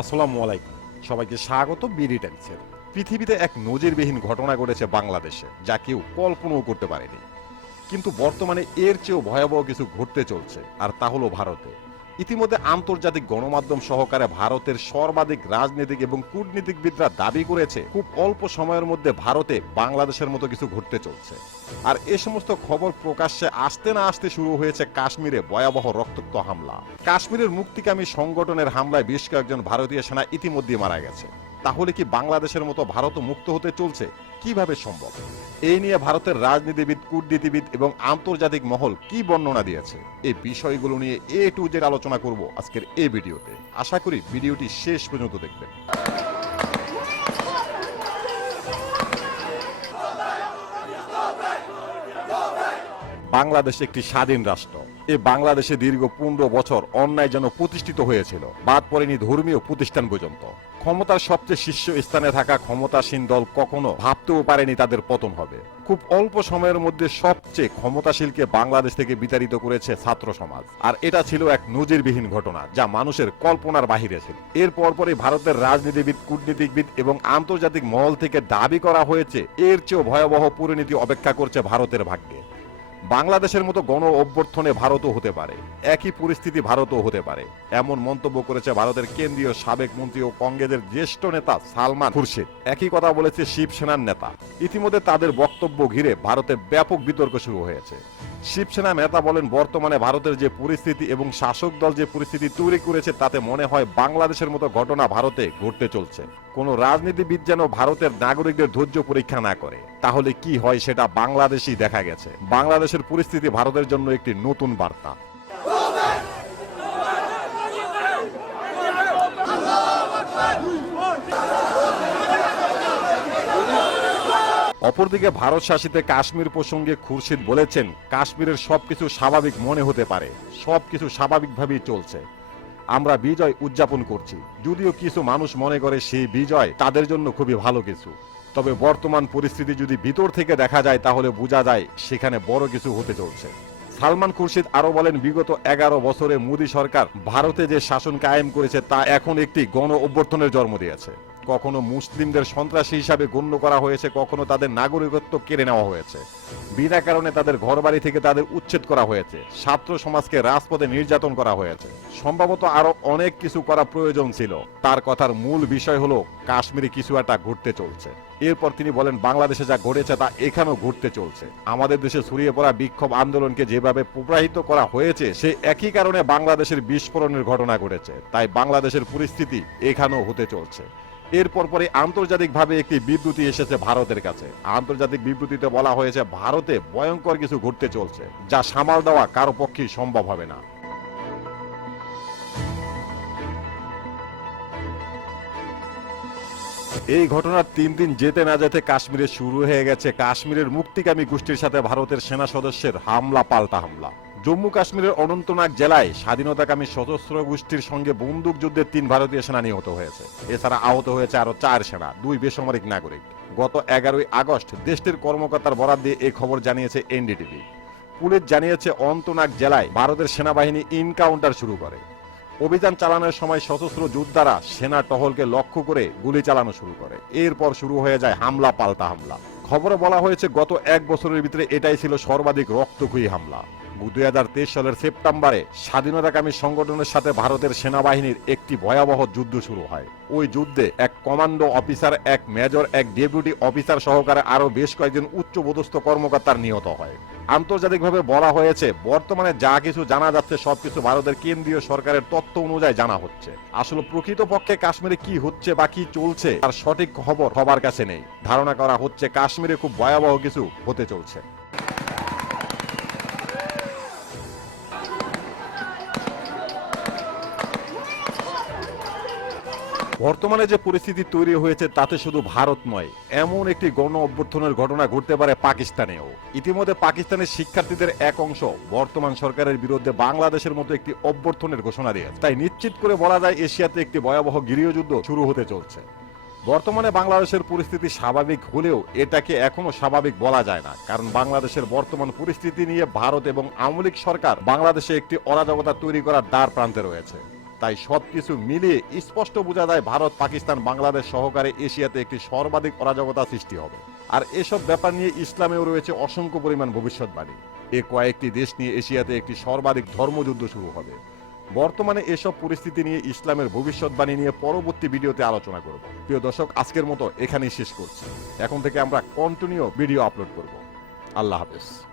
আসসালামু আলাইকুম। সবাইকে স্বাগত বিডি টাইমসের পৃথিবীতে এক নজিরবিহীন ঘটনা ঘটেছে বাংলাদেশে, যা কেউ কল্পনাও করতে পারেনি। কিন্তু বর্তমানে এর চেয়েও ভয়াবহ কিছু ঘটতে চলছে, আর তা হলো ভারতে। ইতিমধ্যে আন্তর্জাতিক গণমাধ্যম সহকারে ভারতের সর্বাধিক রাজনৈতিক এবং কূটনীতিকবিদরা দাবি করেছে, খুব অল্প সময়ের মধ্যে ভারতে বাংলাদেশের মতো কিছু ঘটতে চলছে। আর এ সমস্ত খবর প্রকাশ্যে আসতে না আসতে শুরু হয়েছে কাশ্মীরে ভয়াবহ রক্তাক্ত হামলা। কাশ্মীরের মুক্তিকামী সংগঠনের হামলায় বেশ কয়েকজন ভারতীয় সেনা ইতিমধ্যে মারা গেছে। তাহলে কি বাংলাদেশের মতো ভারতও মুক্ত হতে চলছে? কীভাবে সম্ভব? এই নিয়ে ভারতের রাজনীতিবিদ, কূটনীতিবিদ এবং আন্তর্জাতিক মহল কি বর্ণনা দিয়েছে? এই বিষয়গুলো নিয়ে এ টু জেড আলোচনা করব আজকের এই ভিডিওতে। আশা করি ভিডিওটি শেষ পর্যন্ত দেখবেন। বাংলাদেশ একটি স্বাধীন রাষ্ট্র। এই বাংলাদেশে দীর্ঘ পনেরো বছর অন্যায় যেন প্রতিষ্ঠিত হয়েছিল। বাদ পড়েনি ধর্মীয় প্রতিষ্ঠান পর্যন্ত। ক্ষমতার সবচেয়ে শীর্ষ স্থানে থাকা ক্ষমতাসীন দল কখনো ভাবতেও পারেনি তাদের পতন হবে। খুব অল্প সময়ের মধ্যে সবচেয়ে ক্ষমতাশীলকে বাংলাদেশ থেকে বিতাড়িত করেছে ছাত্র সমাজ। আর এটা ছিল এক নজিরবিহীন ঘটনা, যা মানুষের কল্পনার বাহিরে ছিল। এর পরপরই ভারতের রাজনীতিবিদ কূটনীতিবিদ এবং আন্তর্জাতিক মহল থেকে দাবি করা হয়েছে, এর চেয়েও ভয়াবহ পরিণতি অপেক্ষা করছে ভারতের ভাগ্যে। বাংলাদেশের মতো গণ অভ্যর্থনে ভারতও হতে পারে। একই পরিস্থিতি ভারতও হতে পারে। এমন মন্তব্য করেছে ভারতের কেন্দ্রীয় সাবেক মন্ত্রী ও কংগ্রেসের জ্যেষ্ঠ নেতা সালমান খুরশিদ। একই কথা বলেছে শিবসেনার নেতা। ইতিমধ্যে তাদের বক্তব্য ঘিরে ভারতে ব্যাপক বিতর্ক শুরু হয়েছে। শিবসেনা নেতা বলেন, বর্তমানে ভারতের যে পরিস্থিতি এবং শাসক দল যে পরিস্থিতি তৈরি করেছে, তাতে মনে হয় বাংলাদেশের মতো ঘটনা ভারতে ঘটতে চলছে। কোনো রাজনীতিবিদ যেন ভারতের নাগরিকদের ধৈর্য পরীক্ষা না করে, তাহলে কি হয় সেটা বাংলাদেশই দেখা গেছে। বাংলাদেশের পরিস্থিতি ভারতের জন্য একটি নতুন বার্তা। অপরদিকে ভারত শাসিত কাশ্মীর প্রসঙ্গে খুরশিদ বলেছেন, কাশ্মীরের সবকিছু স্বাভাবিক মনে হতে পারে, সবকিছু স্বাভাবিকভাবেই চলছে। আমরা বিজয় উদযাপন করছি। যদিও কিছু মানুষ মনে করে সেই বিজয় তাদের জন্য খুবই ভালো কিছু। তবে বর্তমান পরিস্থিতি যদি ভিতর থেকে দেখা যায়, তাহলে বোঝা যায় সেখানে বড় কিছু হতে চলছে। সালমান খুরশিদ আরও বলেন, বিগত এগারো বছরে মোদী সরকার ভারতে যে শাসন কায়েম করেছে, তা এখন একটি গণ অভ্যর্থনের জন্ম দিয়েছে। কখনো মুসলিমদের সন্ত্রাসী হিসাবে গণ্য করা হয়েছে, কখনো তাদের নাগরিকত্ব কেড়ে নেওয়া হয়েছে। বিনা কারণে তাদের ঘরবাড়ি থেকে তাদের উচ্ছেদ করা হয়েছে। ছাত্র সমাজকে রাজপথে নির্যাতন করা হয়েছে। সম্ভবত আরও অনেক কিছু করা প্রয়োজন ছিল। তার কথার মূল বিষয় হলো, কাশ্মীরে কিছু একটা ঘটতে চলছে। এরপর তিনি বলেন, বাংলাদেশে যা ঘটেছে তা এখানেও ঘটতে চলছে। আমাদের দেশে ছড়িয়ে পড়া বিক্ষোভ আন্দোলনকে যেভাবে প্রবাহিত করা হয়েছে, সে একই কারণে বাংলাদেশের বিস্ফোরণের ঘটনা ঘটেছে। তাই বাংলাদেশের পরিস্থিতি এখানেও হতে চলছে। এরপর পরে আন্তর্জাতিকভাবে একটি বিবৃতি এসেছে ভারতের কাছে। আন্তর্জাতিক বিবৃতিতে বলা হয়েছে, ভারতে ভয়ঙ্কর কিছু ঘটতে চলছে, যা সামাল দেওয়া কারও পক্ষেই সম্ভব হবে না। এই ঘটনার তিন দিন যেতে না যেতে কাশ্মীরে শুরু হয়ে গেছে। কাশ্মীরের মুক্তিকামী গোষ্ঠীর সাথে ভারতের সেনা সদস্যের হামলা, পাল্টা হামলা। জম্মু কাশ্মীরের অনন্তনাগ জেলায় স্বাধীনতাকামী সশস্ত্র গোষ্ঠীর সঙ্গে বন্দুক যুদ্ধে তিন ভারতীয় সেনা নিহত হয়েছে। এছাড়া আহত হয়েছে আরও চার সেনা, দুই বেসামরিক নাগরিক। গত এগারোই আগস্ট দেশটির কর্মকর্তার বরাদ দিয়ে এই খবর জানিয়েছে এনডিটিভি। পুলিশ জানিয়েছে অন্তনাগ জেলায় ভারতের সেনাবাহিনী ইনকাউন্টার শুরু করে। অভিযান চালানোর সময় সশস্ত্র যোদ্ধারা সেনা টহলকে লক্ষ্য করে গুলি চালানো শুরু করে। এরপর শুরু হয়ে যায় হামলা, পাল্টা হামলা। খবরে বলা হয়েছে, গত এক বছরের ভিতরে এটাই ছিল সর্বাধিক রক্তক্ষয়ী হামলা। দুই হাজার তেইশ সালের সেপ্টেম্বরে স্বাধীনতাকামী সংগঠনের সাথে ভারতের সেনাবাহিনীর একটি ভয়াবহ যুদ্ধ শুরু হয়। ওই যুদ্ধে এক কমান্ডো অফিসার, এক মেজর, এক ডেপুটি অফিসার সহকারে আরও বেশ কয়েকজন উচ্চপদস্থ কর্মকর্তার নিহত হয়। আন্তর্জাতিকভাবে বলা হয়েছে, বর্তমানে যা কিছু জানা যাচ্ছে সবকিছু ভারতের কেন্দ্রীয় সরকারের তথ্য অনুযায়ী জানা হচ্ছে। আসলে প্রকৃতপক্ষে কাশ্মীরে কি হচ্ছে বা কি চলছে তার সঠিক খবর সবার কাছে নেই। ধারণা করা হচ্ছে কাশ্মীরে খুব ভয়াবহ কিছু হতে চলছে। বর্তমানে যে পরিস্থিতি তৈরি হয়েছে তাতে শুধু ভারত নয়, এমন একটি গণ অভ্যর্থনের ঘটনা ঘটতে পারে পাকিস্তানেও। ইতিমধ্যে পাকিস্তানের শিক্ষার্থীদের এক অংশ বর্তমান সরকারের বিরুদ্ধে বাংলাদেশের মতো একটি অভ্যর্থনের ঘোষণা দিয়েছে। তাই নিশ্চিত করে বলা যায়, এশিয়াতে একটি ভয়াবহ গৃহযুদ্ধ শুরু হতে চলছে। বর্তমানে বাংলাদেশের পরিস্থিতি স্বাভাবিক হলেও এটাকে এখনও স্বাভাবিক বলা যায় না, কারণ বাংলাদেশের বর্তমান পরিস্থিতি নিয়ে ভারত এবং আওয়ামী লীগ সরকার বাংলাদেশে একটি অরাজকতা তৈরি করার দ্বার প্রান্তে রয়েছে। তাই সবকিছু মিলিয়ে স্পষ্ট বোঝা যায় ভারত, পাকিস্তান, বাংলাদেশ সহকারে এশিয়াতে একটি সর্বাধিক অরাজকতা সৃষ্টি হবে। আর এসব ব্যাপার নিয়ে ইসলামেও রয়েছে অসংখ্য পরিমাণ ভবিষ্যৎবাণী। এ কয়েকটি দেশ নিয়ে এশিয়াতে একটি সর্বাধিক ধর্মযুদ্ধ শুরু হবে। বর্তমানে এসব পরিস্থিতি নিয়ে ইসলামের ভবিষ্যৎবাণী নিয়ে পরবর্তী ভিডিওতে আলোচনা করব। প্রিয় দর্শক, আজকের মতো এখানেই শেষ করছি। এখন থেকে আমরা কন্টিনিউ ভিডিও আপলোড করব। আল্লাহ হাফেজ।